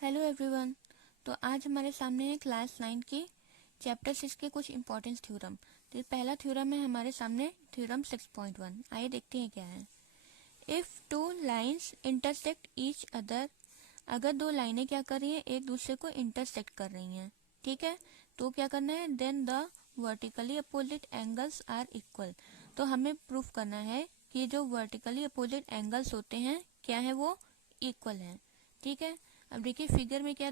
Hello everyone. तो आज हमारे सामने है क्लास 9 की चैप्टर 6 के कुछ इंपॉर्टेंट थ्योरम। तो पहला थ्योरम है हमारे सामने थ्योरम 6.1। आइए देखते हैं क्या है। If two lines intersect each other, अगर दो लाइनें क्या कर रही हैं, एक दूसरे को इंटरसेक्ट कर रही हैं, ठीक है, तो क्या करना है, then the vertically opposite angles are equal. तो हमें प्रूफ करना है कि जो वर्टिकली अपोजिट एंगल्स होते हैं क्या है, वो इक्वल है। ठीक है, अब देखिए फिगर में क्या,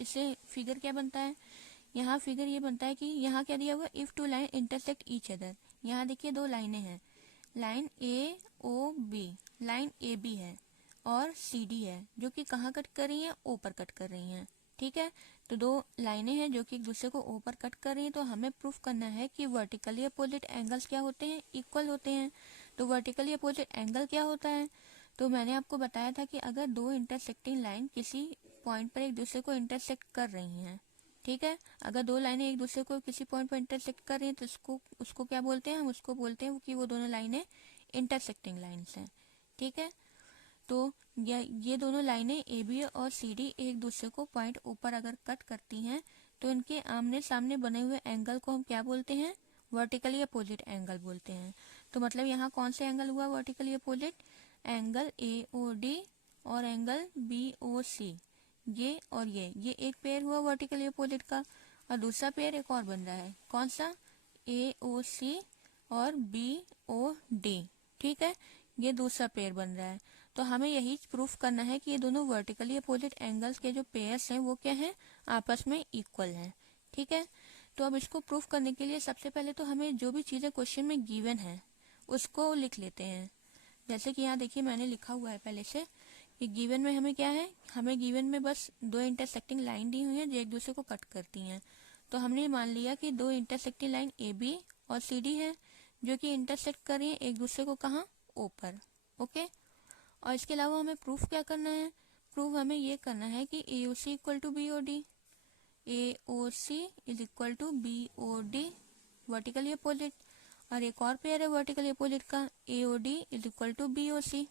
इससे फिगर क्या बनता है, यहाँ फिगर ये बनता है कि यहाँ क्या दिया हुआ, if two line intersect each other. यहाँ देखिए दो लाइनें हैं, line A O B, line A B है और सी डी है, जो कि कहाँ कट कर रही हैं, ओ पर कट कर रही हैं। ठीक है, तो दो लाइनें हैं जो कि एक दूसरे को ओ पर कट कर रही हैं, तो हमें प्रूफ करना है कि वर्टिकली अपोजिट एंगल्स क्या होते हैं, इक्वल होते हैं। तो वर्टिकली अपोजिट एंगल क्या होता है, तो मैंने आपको बताया था कि अगर दो इंटरसेक्टिंग लाइन किसी पॉइंट पर एक दूसरे को इंटरसेक्ट कर रही हैं, ठीक है, अगर दो लाइनें एक दूसरे को किसी पॉइंट पर इंटरसेक्ट कर रही हैं तो उसको उसको क्या बोलते हैं, हम उसको बोलते हैं कि वो दोनों लाइनें इंटरसेक्टिंग लाइन्स हैं। ठीक है, तो ये दोनों लाइनें ए बी और सी डी एक दूसरे को पॉइंट ऊपर अगर कट करती हैं तो इनके आमने सामने बने हुए एंगल को हम क्या बोलते हैं, वर्टिकली अपोजिट एंगल बोलते हैं। तो मतलब यहाँ कौन सा एंगल हुआ vertically opposite, angle A O D और एंगल बी ओ सी, ये और ये एक पेयर हुआ वर्टिकली अपोजिट का। और दूसरा पेयर एक और बन रहा है, कौन सा, ए ओ सी और बी ओ डी। ठीक है, ये दूसरा पेयर बन रहा है। तो हमें यही प्रूफ करना है कि ये दोनों वर्टिकली अपोजिट एंगल्स के जो पेयर्स हैं वो क्या हैं, आपस में इक्वल हैं। ठीक है, तो अब इसको प्रूफ करने के लिए सबसे पहले तो हमें जो भी चीजें क्वेश्चन में गिवन है उसको लिख लेते हैं। जैसे कि यहाँ देखिए मैंने लिखा हुआ है पहले से कि गिवन में हमें क्या है, हमें गिवन में बस दो इंटरसेक्टिंग लाइन दी हुई है जो एक दूसरे को कट करती हैं। तो हमने मान लिया कि दो इंटरसेक्टिंग लाइन ए बी और सी डी है जो कि इंटरसेक्ट कर रही है एक दूसरे को, कहाँ, ओ पर। ओके, और इसके अलावा हमें प्रूफ क्या करना है, प्रूफ हमें ये करना है कि A O C equal to B O D, A O C is equal to B O D vertically opposite. और एक और पेयर है वर्टिकली अपोजिट का, A O D is equal to B O C,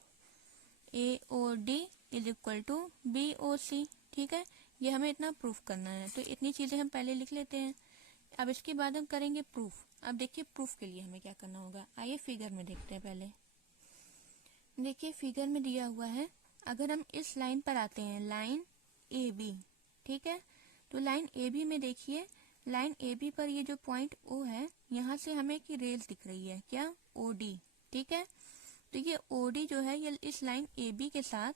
A O D is equal to B O C. ठीक है, ये हमें इतना प्रूफ करना है, तो इतनी चीजें हम पहले लिख लेते हैं। अब इसके बाद हम करेंगे प्रूफ। अब देखिए प्रूफ के लिए हमें क्या करना होगा, आइए फिगर में देखते हैं। पहले देखिए फिगर में दिया हुआ है, अगर हम इस लाइन पर आते हैं, लाइन ए बी, ठीक है, तो लाइन ए बी में देखिए, लाइन ए बी पर ये जो पॉइंट ओ है, यहाँ से हमें की रेल दिख रही है, क्या, ओ डी। ठीक है, तो ये ओ डी जो है ये इस लाइन ए बी के साथ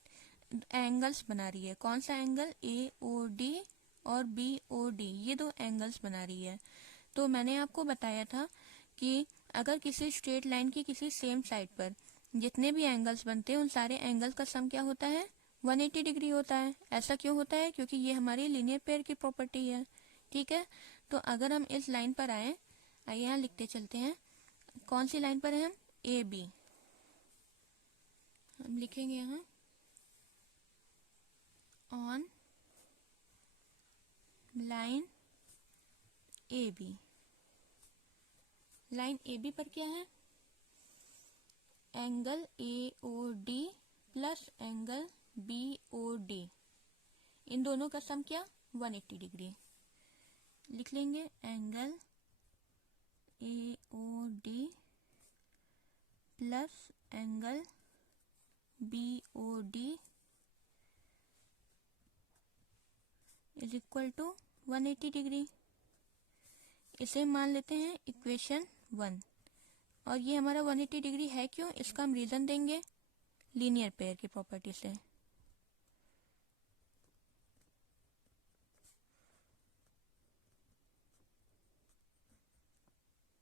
एंगल्स बना रही है। कौन सा एंगल, ए ओ डी और बी ओ डी, ये दो एंगल्स बना रही है। तो मैंने आपको बताया था कि अगर किसी स्ट्रेट लाइन की किसी सेम साइड पर जितने भी एंगल्स बनते हैं उन सारे एंगल्स का सम क्या होता है, 180 डिग्री होता है। ऐसा क्यों होता है, क्योंकि ये हमारी लीनियर पेयर की प्रॉपर्टी है। ठीक है, तो अगर हम इस लाइन पर आए, आइए यहाँ लिखते चलते हैं, कौन सी लाइन पर है हम, ए बी, हम लिखेंगे यहाँ on line A B. Line A B पर क्या है, angle A O D plus angle B O D, इन दोनों का सम क्या, 180 डिग्री। लिख लेंगे angle A O D plus angle B O D is equal to 180 degree. इसे मान लेते हैं इक्वेशन 1। और ये हमारा 180 डिग्री है क्यों, इसका हम रीजन देंगे लीनियर पेयर की प्रॉपर्टी से।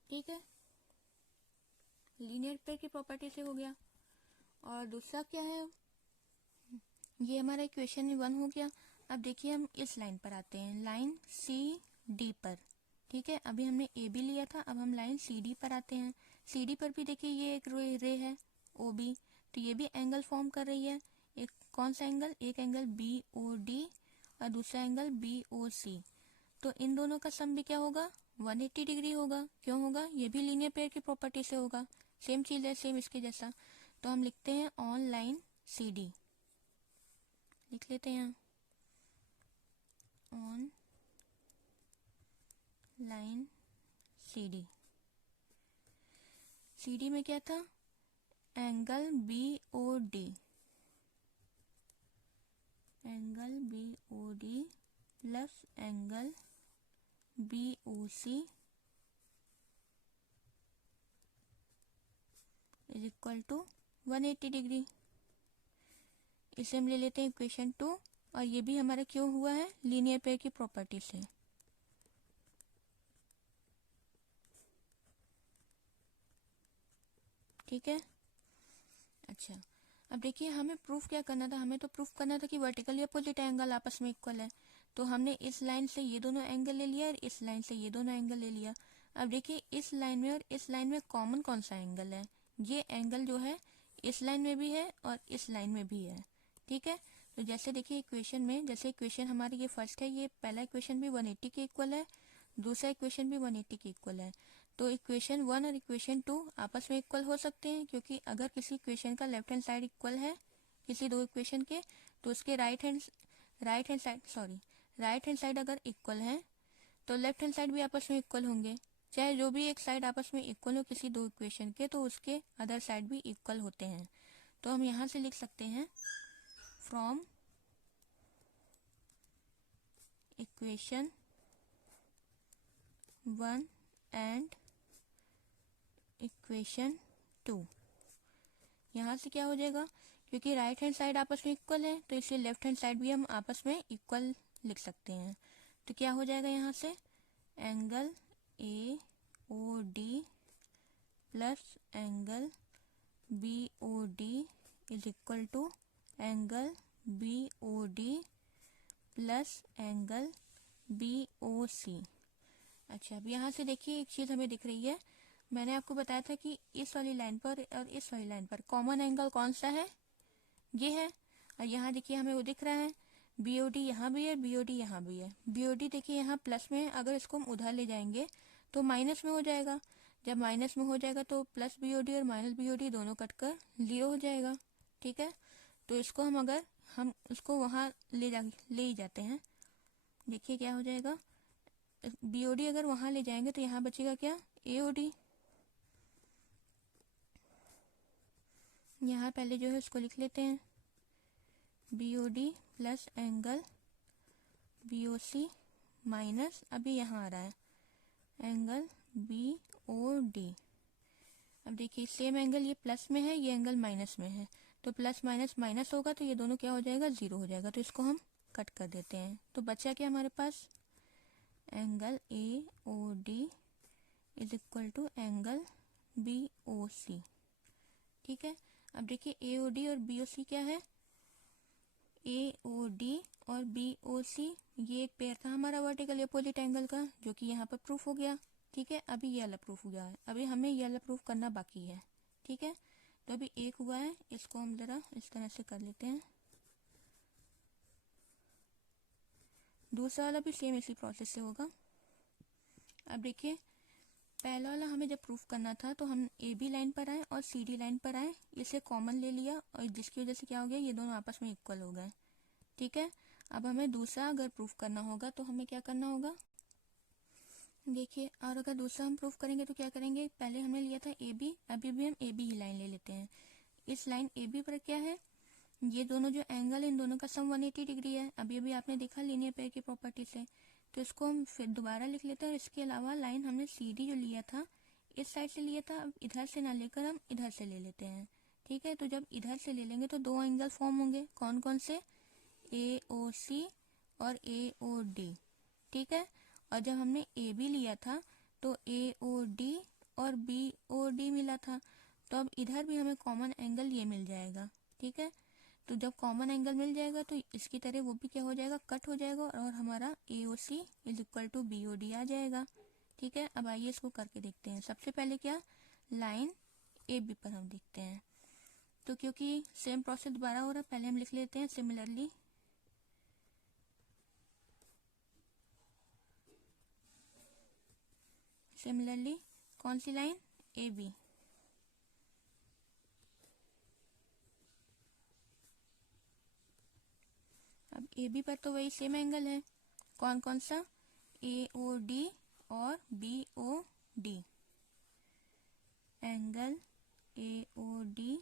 ठीक है, लीनियर पेयर की प्रॉपर्टी से हो गया। और दूसरा क्या है, ये हमारा इक्वेशन 1 हो गया। अब देखिए हम इस लाइन पर आते हैं, लाइन सी डी पर। ठीक है, अभी हमने ए बी लिया था, अब हम लाइन सी डी पर आते हैं। सी डी पर भी देखिए ये एक रे है ओ बी, तो ये भी एंगल फॉर्म कर रही है। एक कौन सा एंगल, एक एंगल बी ओ डी और दूसरा एंगल बी ओ सी। तो इन दोनों का सम भी क्या होगा, 180 डिग्री होगा। क्यों होगा, ये भी लीनियर पेयर की प्रॉपर्टी से होगा, सेम चीज है, सेम इसके जैसा। तो हम लिखते हैं ऑन लाइन सी डी, लिख लेते हैं। On line CD। CD में क्या था? Angle BOD, angle BOD plus angle BOC is equal to 180 degree. इसे हम ले लेते हैं इक्वेशन 2, और ये भी हमारा क्यों हुआ है? लीनियर पेयर की प्रॉपर्टी से। ठीक है। अच्छा, अब देखिए हमें प्रूफ क्या करना था? हमें तो प्रूफ करना था कि वर्टिकली अपोजिट एंगल आपस में इक्वल है। तो हमने इस लाइन से ये दोनों एंगल ले लिया और इस लाइन से ये दोनों एंगल ले लिया। अब देखिए इस लाइन में और इस लाइन में कॉमन कौन सा एंगल है? ये एंगल जो है इस लाइन में भी है और इस लाइन में भी है। ठीक है, तो जैसे देखिए इक्वेशन में, जैसे इक्वेशन हमारी ये फर्स्ट है, ये पहला इक्वेशन भी 180 के इक्वल है, दूसरा इक्वेशन भी 180 के इक्वल है। तो इक्वेशन 1 और इक्वेशन 2 आपस में इक्वल हो सकते हैं, क्योंकि अगर किसी इक्वेशन का लेफ्ट हैंड साइड इक्वल है किसी दो इक्वेशन के, तो उसके राइट हैंड साइड अगर इक्वल है तो लेफ्ट हैंड साइड भी आपस में इक्वल होंगे। चाहे जो भी एक साइड आपस में इक्वल हो किसी दो इक्वेशन के, तो उसके अदर साइड भी इक्वल होते हैं। तो हम यहाँ से लिख सकते हैं फ्रॉम इक्वेशन 1 एंड इक्वेशन 2। यहाँ से क्या हो जाएगा? क्योंकि राइट हैंड साइड आपस में इक्वल है, तो इसलिए लेफ्ट हैंड साइड भी हम आपस में इक्वल लिख सकते हैं। तो क्या हो जाएगा यहाँ से? Angle AOD plus angle BOD is equal to angle BOD plus angle BOC। अच्छा, अब यहाँ से देखिए एक चीज हमें दिख रही है। मैंने आपको बताया था कि इस वाली लाइन पर और इस वाली लाइन पर कॉमन एंगल कौन सा है? ये है। और यहाँ देखिए हमें वो दिख रहा है, BOD यहाँ भी है, BOD यहाँ भी है। BOD देखिए यहाँ प्लस में है, अगर इसको हम उधर ले जाएंगे तो माइनस में हो जाएगा। जब माइनस में हो जाएगा तो प्लस BOD और माइनस BOD दोनों कटकर 0 हो जाएगा। ठीक है, तो इसको हम अगर हम उसको वहां ले ही जाते हैं, देखिए क्या हो जाएगा? BOD अगर वहां ले जाएंगे तो यहाँ बचेगा क्या? AOD। यहाँ पहले जो है उसको लिख लेते हैं, BOD plus angle BOC minus, अभी यहाँ आ रहा है एंगल BOD। अब देखिए सेम एंगल ये प्लस में है, ये एंगल माइनस में है, तो प्लस माइनस माइनस होगा तो ये दोनों क्या हो जाएगा? 0 हो जाएगा। तो इसको हम कट कर देते हैं। तो बचा क्या हमारे पास? Angle AOD is equal to angle BOC। ठीक है, अब देखिए AOD और BOC क्या है? AOD और BOC ये एक पेयर था हमारा वर्टिकल अपोजिट एंगल का, जो कि यहाँ पर प्रूफ हो गया। ठीक है, अभी ये वाला प्रूफ हुआ है, अभी हमें ये वाला प्रूफ करना बाकी है। ठीक है, तो अभी एक हुआ है, इसको हम जरा इस तरह से कर लेते हैं। दूसरा वाला भी सेम इसी प्रोसेस से होगा। अब देखिए पहला वाला हमें जब प्रूफ करना था तो हम AB लाइन पर आए और CD लाइन पर आए, इसे कॉमन ले लिया और जिसकी वजह से क्या हो गया? ये दोनों आपस में इक्वल हो गए। ठीक है, अब हमें दूसरा अगर प्रूफ करना होगा तो हमें क्या करना होगा? देखिए, और अगर दूसरा हम प्रूफ करेंगे तो क्या करेंगे? पहले हमने लिया था AB, अभी भी हम AB ही लाइन ले लेते हैं। इस लाइन AB पर क्या है? ये दोनों जो एंगल है इन दोनों का सम 180 डिग्री है। अभी अभी आपने देखा लीनियर पेयर की प्रॉपर्टी से। तो इसको हम फिर दोबारा लिख लेते हैं। और इसके अलावा लाइन हमने CD जो लिया था इस साइड से लिया था, अब इधर से ना लेकर हम इधर से ले लेते हैं। ठीक है, तो जब इधर से ले लेंगे तो दो एंगल फॉर्म होंगे। कौन कौन से? AOC और AOD। ठीक है, और जब हमने AB लिया था तो AOD और BOD मिला था, तो अब इधर भी हमें कॉमन एंगल ये मिल जाएगा। ठीक है, तो जब कॉमन एंगल मिल जाएगा तो इसकी तरह वो भी क्या हो जाएगा? कट हो जाएगा, और हमारा AOC is equal to BOD आ जाएगा। ठीक है, अब आइए इसको करके देखते हैं। सबसे पहले क्या? लाइन AB पर हम देखते हैं। तो क्योंकि सेम प्रोसेस दोबारा हो रहा है, पहले हम लिख लेते हैं सिमिलरली कौन सी लाइन? AB। अब AB पर तो वही सेम एंगल है, कौन कौन सा, AOD और BOD। Angle AOD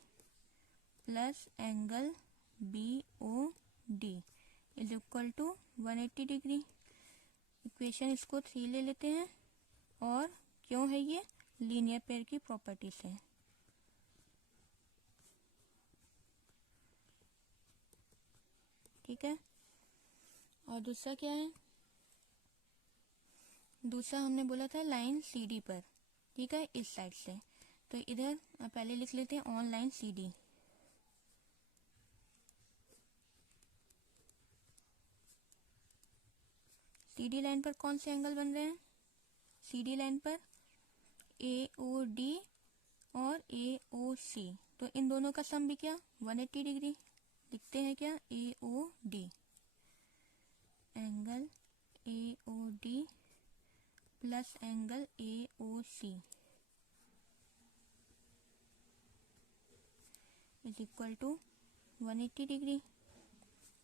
plus angle BOD is equal to 180 degree. Equation इसको 3 ले लेते हैं, और क्यों है ये, लीनियर पेयर की प्रॉपर्टी से। ठीक है, और दूसरा क्या है, दूसरा हमने बोला था लाइन CD पर, ठीक है, इस साइड से। तो इधर पहले लिख लेते हैं on line CD। CD line पर कौन से एंगल बन रहे हैं, CD लाइन पर AOD और AOC, तो इन दोनों का सम भी क्या 180 डिग्री। लिखते हैं क्या, AOD, angle AOD plus angle AOC is equal to 180 degree.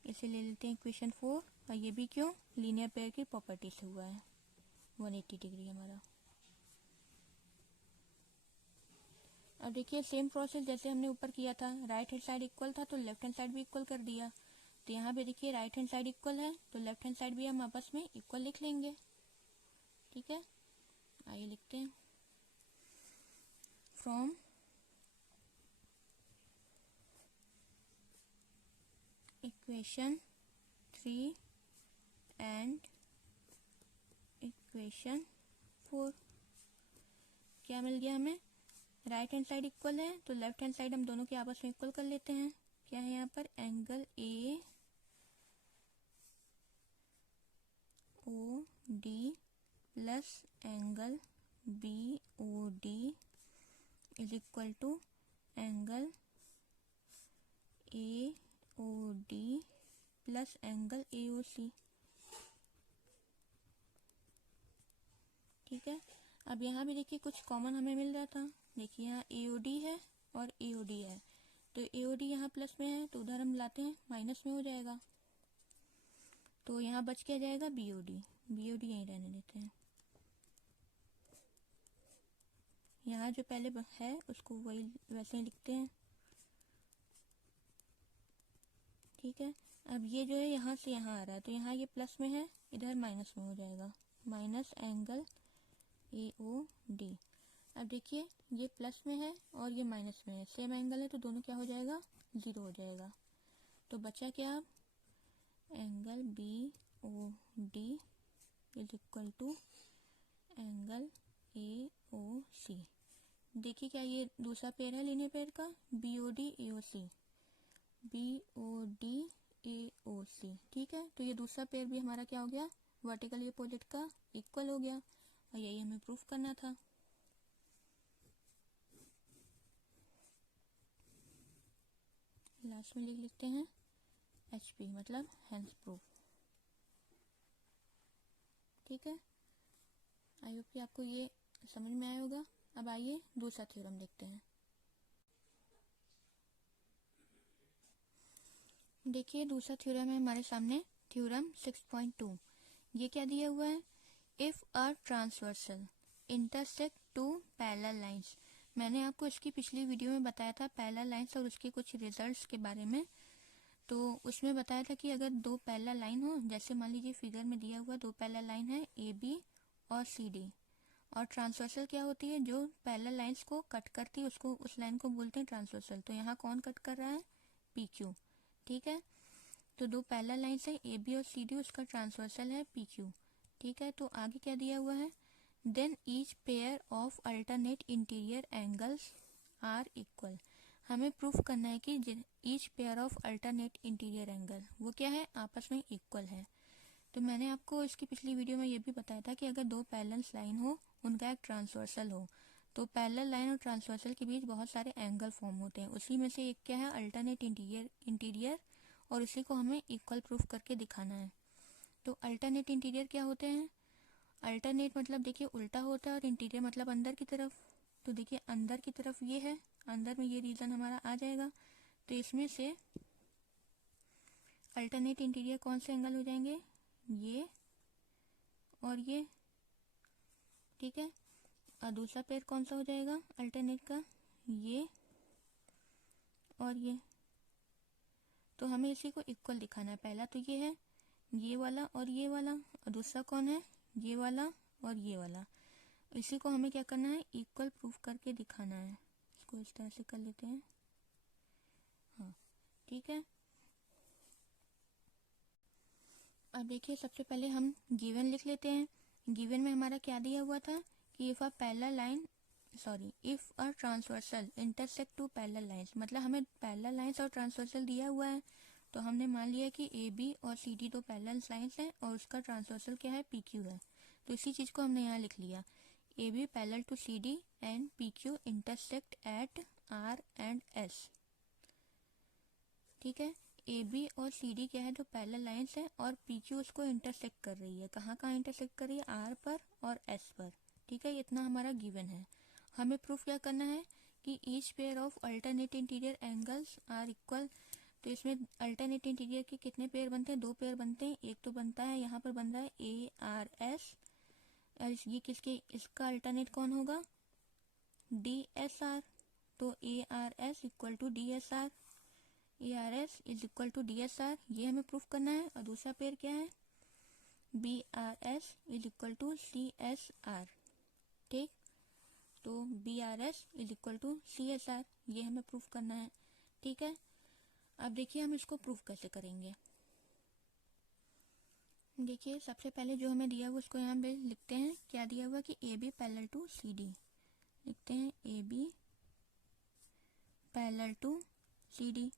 इसे ले लेते हैं इक्वेशन 4, और ये भी क्यों, लीनियर पेयर की प्रॉपर्टी से हुआ है 180 डिग्री हमारा। अब देखिए सेम प्रोसेस जैसे हमने ऊपर किया था, राइट हैंड साइड इक्वल था तो लेफ्ट हैंड साइड भी इक्वल कर दिया। तो यहाँ पे देखिए राइट हैंड साइड इक्वल है तो लेफ्ट हैंड साइड भी हम आपस में इक्वल लिख लेंगे। ठीक है, आइए लिखते हैं, फ्रॉम इक्वेशन 3 एंड इक्वेशन 4 क्या मिल गया हमें, राइट हैंड साइड इक्वल है तो लेफ्ट हैंड साइड हम दोनों के आपस में इक्वल कर लेते हैं। क्या है यहाँ पर, angle AOD plus angle BOD is equal to angle AOD plus angle AOC। ठीक है, अब यहाँ भी देखिए कुछ कॉमन हमें मिल रहा था। देखिए यहाँ AOD है और AOD है, तो AOD यहाँ प्लस में है तो उधर हम लाते हैं माइनस में हो जाएगा, तो यहाँ बच क्या जाएगा, BOD यहीं रहने देते हैं। यहाँ जो पहले है उसको वही वैसे ही लिखते हैं। ठीक है, अब ये जो है यहाँ से यहाँ आ रहा है तो यहाँ ये प्लस में है, इधर माइनस में हो जाएगा, माइनस एंगल AOD। अब देखिए ये प्लस में है और ये माइनस में है, सेम एंगल है तो दोनों क्या हो जाएगा, 0 हो जाएगा। तो बचा क्या, अब angle BOD is equal to angle AOC। देखिए क्या ये दूसरा पेयर है लीनियर पेयर का, BOD AOC। ठीक है, तो ये दूसरा पेयर भी हमारा क्या हो गया, वर्टिकल अपोजिट का इक्वल हो गया, और यही हमें प्रूफ करना था। लास्ट में लिख लेते हैं HP, मतलब हेंस प्रूफ। ठीक है, आई होप कि आपको ये समझ में आया होगा। अब आइए दूसरा थ्योरम देखते हैं। देखिए दूसरा थ्योरम है हमारे सामने, थ्योरम 6.2। ये क्या दिया हुआ है, if a transversal intersect two parallel lines. मैंने आपको इसकी पिछली वीडियो में बताया था पैरेलल लाइंस और उसके कुछ रिजल्ट्स के बारे में। तो उसमें बताया था कि अगर दो पैरेलल लाइन हो, जैसे मान लीजिए फिगर में दिया हुआ दो पैरेलल लाइन है AB और CD, और ट्रांसवर्सल क्या होती है, जो पैरेलल लाइंस को कट करती है उसको, उस लाइन को बोलते हैं ट्रांसवर्सल। तो यहाँ कौन कट कर रहा है, PQ। ठीक है, तो दो पैरेलल लाइंस है AB और CD, उसका ट्रांसवर्सल है PQ। ठीक है, तो आगे क्या दिया हुआ है, then each pair of alternate interior angles are equal. हमें प्रूफ करना है कि each pair of alternate interior angle वो क्या है, आपस में इक्वल है। तो मैंने आपको इसकी पिछली वीडियो में ये भी बताया था कि अगर दो पैरेलल लाइन हो, उनका एक ट्रांसवर्सल हो, तो पैरेलल लाइन और ट्रांसवर्सल के बीच बहुत सारे एंगल फॉर्म होते हैं। उसी में से एक क्या है, अल्टरनेट इंटीरियर, और इसी को हमें इक्वल प्रूफ करके दिखाना है। तो अल्टरनेट इंटीरियर क्या होते हैं, अल्टरनेट मतलब देखिए उल्टा होता है, और इंटीरियर मतलब अंदर की तरफ। तो देखिए अंदर की तरफ ये है, अंदर में ये रीजन हमारा आ जाएगा, तो इसमें से अल्टरनेट इंटीरियर कौन से एंगल हो जाएंगे, ये और ये, ठीक है। और दूसरा पेयर कौन सा हो जाएगा अल्टरनेट का, ये और ये। तो हमें इसी को इक्वल दिखाना है। पहला तो ये है, ये वाला और ये वाला, और दूसरा कौन है, ये वाला और ये वाला। इसी को हमें क्या करना है, इक्वल प्रूफ करके दिखाना है। इसको इस तरह से कर लेते हैं, हाँ ठीक है। अब देखिए सबसे पहले हम गिवन लिख लेते हैं। गिवन में हमारा क्या दिया हुआ था कि if a transversal intersect two parallel lines, मतलब हमें पैरेलल लाइंस और ट्रांसवर्सल दिया हुआ है। तो हमने मान लिया कि ए बी और सी डी दो पैरेलल लाइंस हैं और उसका ट्रांसवर्सल क्या है, पी क्यू है। तो इसी चीज को हमने यहाँ लिख लिया, A B parallel to C D and P Q intersect at R and S, ठीक है। ए बी और सी डी क्या है, जो पैरेलल लाइंस है, और पी क्यू उसको इंटरसेक्ट कर रही है। कहाँ कहाँ इंटरसेक्ट कर रही है, आर पर और एस पर, ठीक है। इतना हमारा गिवन है। हमें प्रूफ क्या करना है कि each pair of alternate interior angles are equal. तो इसमें अल्टरनेट इंटीरियर के कितने पेयर बनते हैं, दो पेयर बनते हैं। एक तो बनता है, यहाँ पर बन रहा है ए आर एस, और ये किसके, इसका अल्टरनेट कौन होगा, डी एस आर। तो A R S equal to D S R, A R S is equal to D S R, ये हमें प्रूफ करना है। और दूसरा पेयर क्या है, B R S is equal to C S R, ठीक। तो B R S is equal to C S R, ये हमें प्रूफ करना है, ठीक है। अब देखिए हम इसको प्रूफ कैसे करेंगे। देखिए सबसे पहले जो हमें दिया हुआ उसको यहाँ पे लिखते हैं। क्या दिया हुआ कि A B parallel to C D, लिखते हैं A B parallel to C D.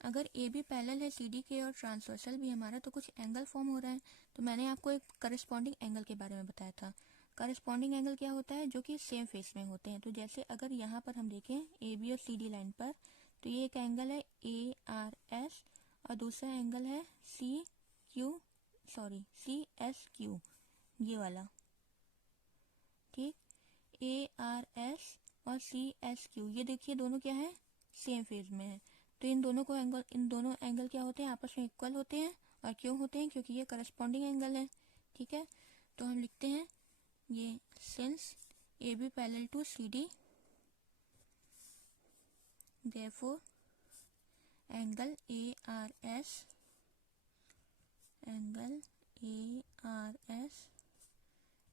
अगर ए बी पैरेलल है सी डी के और ट्रांसवर्सल भी हमारा, तो कुछ एंगल फॉर्म हो रहा है। तो मैंने आपको एक करस्पॉन्डिंग एंगल के बारे में बताया था। करस्पॉन्डिंग एंगल क्या होता है, जो कि सेम फेस में होते हैं। तो जैसे अगर यहाँ पर हम देखें ए बी और सी डी लाइन पर, तो ये एक एंगल है ए आर एस और दूसरा एंगल है सी एस क्यू, ये वाला, ठीक। ए आर एस और सी एस क्यू, ये देखिए दोनों क्या है, सेम फेज में है। तो इन दोनों एंगल क्या होते हैं, आपस में इक्वल होते हैं। और क्यों होते हैं, क्योंकि ये करस्पॉन्डिंग एंगल है, ठीक है। तो हम लिखते हैं ये since A B parallel to C D, therefore angle A R S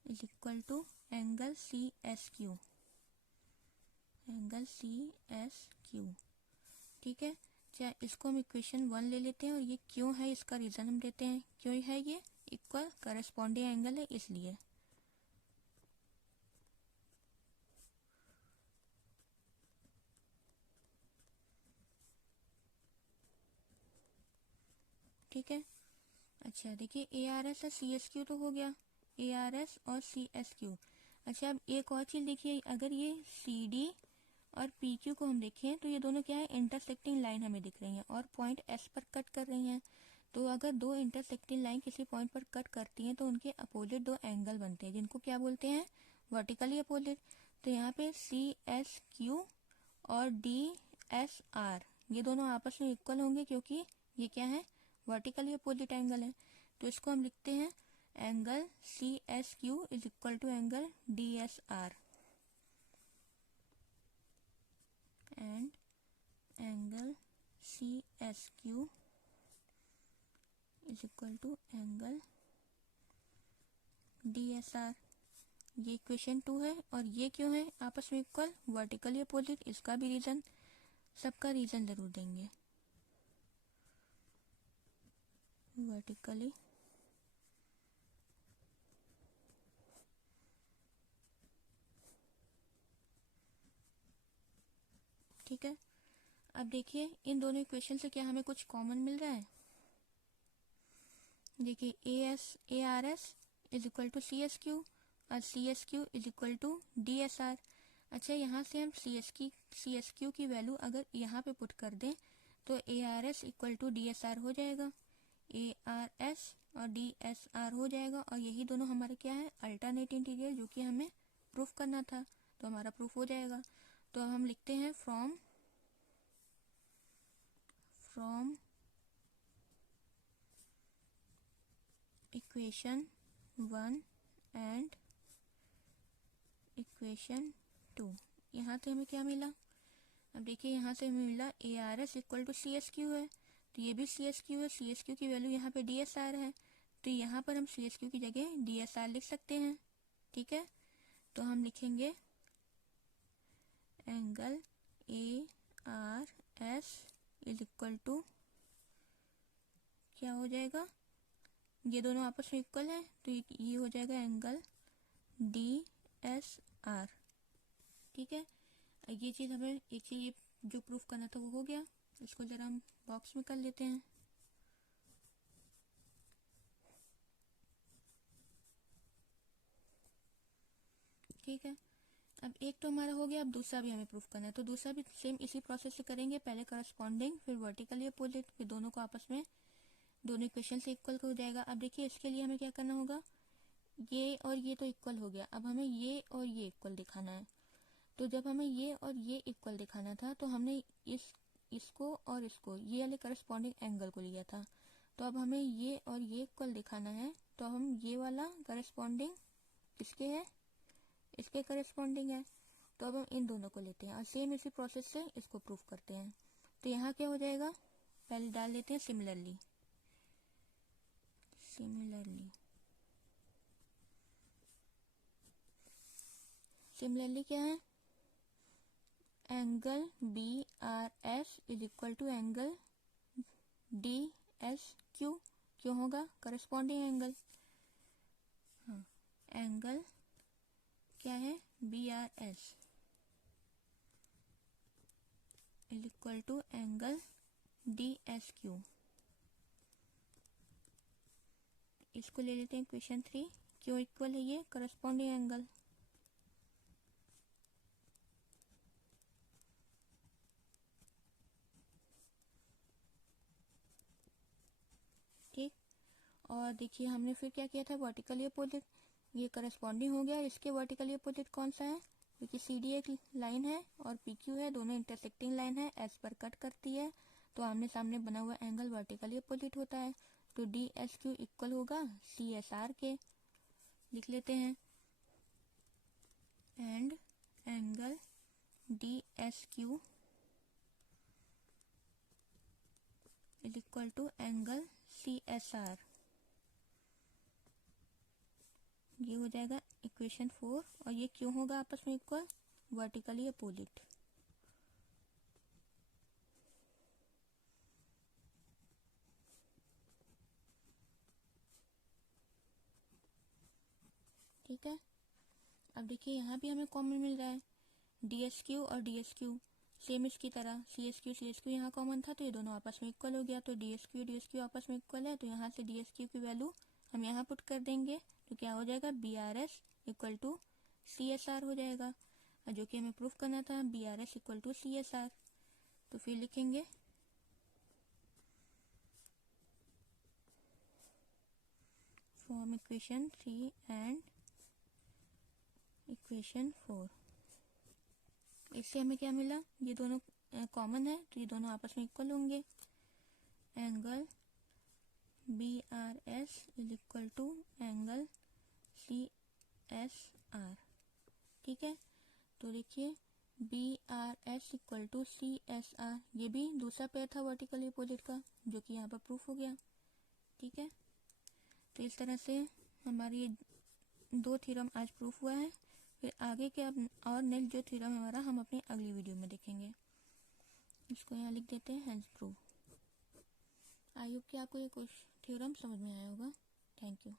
is equal to angle C S Q, ठीक है। चाहे इसको हम इक्वेशन 1 ले लेते हैं, और ये क्यों है इसका रीजन हम देते हैं। क्यों है, ये इक्वल करस्पॉन्डिंग एंगल है इसलिए, ठीक है। अच्छा देखिए ए आर एस और सी एस क्यू तो हो गया, ए आर एस और सी एस क्यू। अच्छा अब एक और चीज देखिए, अगर ये सी डी और पी क्यू को हम देखें, तो ये दोनों क्या है, इंटरसेक्टिंग लाइन हमें दिख रही हैं और पॉइंट एस पर कट कर रही हैं। तो अगर दो इंटरसेक्टिंग लाइन किसी पॉइंट पर कट करती हैं, तो उनके अपोजिट दो एंगल बनते हैं, जिनको क्या बोलते हैं, वर्टिकली अपोजिट। तो यहाँ पे सी एस क्यू और डी एस आर, ये दोनों आपस में इक्वल होंगे, क्योंकि ये क्या है, वर्टिकली अपोजिट एंगल है। तो इसको हम लिखते हैं angle C S Q is equal to angle D S R, and angle C S Q is equal to angle D S R. ये इक्वेशन 2 है। और ये क्यों है आपस में इक्वल, वर्टिकली अपोजिट, इसका भी रीजन, सबका रीजन जरूर देंगे। वर्टिकली ठीक है। अब देखिए इन दोनों इक्वेशन से क्या हमें कुछ कॉमन मिल रहा है। देखिए A R S is equal to C S Q और C S Q is equal to D S R. अच्छा यहाँ से हम सी एस क्यू की वैल्यू अगर यहाँ पे पुट कर दें, तो A R S equal to D S R हो जाएगा, ए आर एस और डी एस आर हो जाएगा। और यही दोनों हमारे क्या है, अल्टरनेट इंटीरियर, जो कि हमें प्रूफ करना था। तो हमारा प्रूफ हो जाएगा। तो हम लिखते हैं फ्रॉम इक्वेशन 1 एंड इक्वेशन 2। यहाँ से हमें क्या मिला? अब देखिए यहाँ से हमें मिला A R S equal to C S Q है, तो ये भी सी एस क्यू है। सी एस क्यू की वैल्यू यहाँ पे डी एस आर है, तो यहाँ पर हम सी एस क्यू की जगह डी एस आर लिख सकते हैं। ठीक है, तो हम लिखेंगे angle A R S is equal to, क्या हो जाएगा, ये दोनों आपस में इक्वल है तो ये हो जाएगा एंगल डी एस आर। ठीक है, ये चीज़ हमें एक चीज़ ये जो प्रूफ करना था वो हो गया। इसको जरा हम बॉक्स में कर लेते हैं। ठीक है, अब एक तो हमारा हो गया, अब दूसरा भी हमें प्रूफ करना है, तो दूसरा भी सेम इसी प्रोसेस से करेंगे। पहले करस्पॉन्डिंग, फिर वर्टिकली अपोजिट, फिर दोनों को आपस में दोनों इक्वेशन से इक्वल हो जाएगा। अब देखिए इसके लिए हमें क्या करना होगा, ये और ये तो इक्वल हो गया, अब हमें ये और ये इक्वल दिखाना है। तो जब हमें ये और ये इक्वल दिखाना था तो हमने इसको और इसको ये वाले करस्पॉन्डिंग एंगल को लिया था। तो अब हमें ये और ये इक्वल दिखाना है, तो हम ये वाला करस्पॉन्डिंग किसके है, इसके करस्पॉन्डिंग है। तो अब हम इन दोनों को लेते हैं और सेम इसी प्रोसेस से इसको प्रूफ करते हैं। तो यहाँ क्या हो जाएगा, पहले डाल लेते हैं सिमिलरली। सिमिलरली क्या है, angle B R S is equal to angle D S Q. क्यों होगा, करस्पॉन्डिंग एंगल। हाँ, एंगल क्या है, B R S is equal to angle D S Q. इसको ले लेते हैं क्वेश्चन 3। क्यों इक्वल है ये, करस्पॉन्डिंग एंगल। ठीक, और देखिए हमने फिर क्या किया था, वर्टिकली अपोजिट, ये करस्पॉन्डिंग हो गया। इसके वर्टिकली अपोजिट कौन सा है, क्योंकि सी डी एक लाइन है और पी क्यू है, दोनों इंटरसेक्टिंग लाइन है, एस पर कट करती है, तो आमने सामने बना हुआ एंगल वर्टिकली अपोजिट होता है। तो डी एस क्यू इक्वल होगा सी एस आर के। लिख लेते हैं, and angle D S Q is equal to angle C S R. ये हो जाएगा इक्वेशन 4, और ये क्यों होगा आपस में इक्वल, वर्टिकली अपोजिट। ठीक है, अब देखिए यहाँ भी हमें कॉमन मिल रहा है, डी एस क्यू और डी एस क्यू सेम इसकी तरह, सी एस क्यू यहाँ कॉमन था, तो ये दोनों आपस में इक्वल हो गया। तो डी एस क्यू आपस में इक्वल है, तो यहाँ से डी एस क्यू की वैल्यू हम यहाँ पुट कर देंगे, तो क्या हो जाएगा, B R S equal to C S R हो जाएगा, और जो कि हमें प्रूफ करना था B R S equal to C S R. तो फिर लिखेंगे फ्रॉम इक्वेशन 3 एंड इक्वेशन 4। इससे हमें क्या मिला, ये दोनों कॉमन है, तो ये दोनों आपस में इक्वल होंगे। Angle B R S is equal to angle C S R. ठीक है, तो देखिए B R S equal to C S R, ये भी दूसरा पेयर था वर्टिकली अपोजिट का, जो कि यहाँ पर प्रूफ हो गया। ठीक है, तो इस तरह से हमारी ये 2 थ्योरम आज प्रूफ हुआ है। फिर आगे के और नेक्स्ट जो थ्योरम हमारा हम अपनी अगली वीडियो में देखेंगे। इसको यहाँ लिख देते हैं हेंस प्रूफ। आई होप कि आपको ये कुछ थ्योरम समझ में आया होगा। Thank you.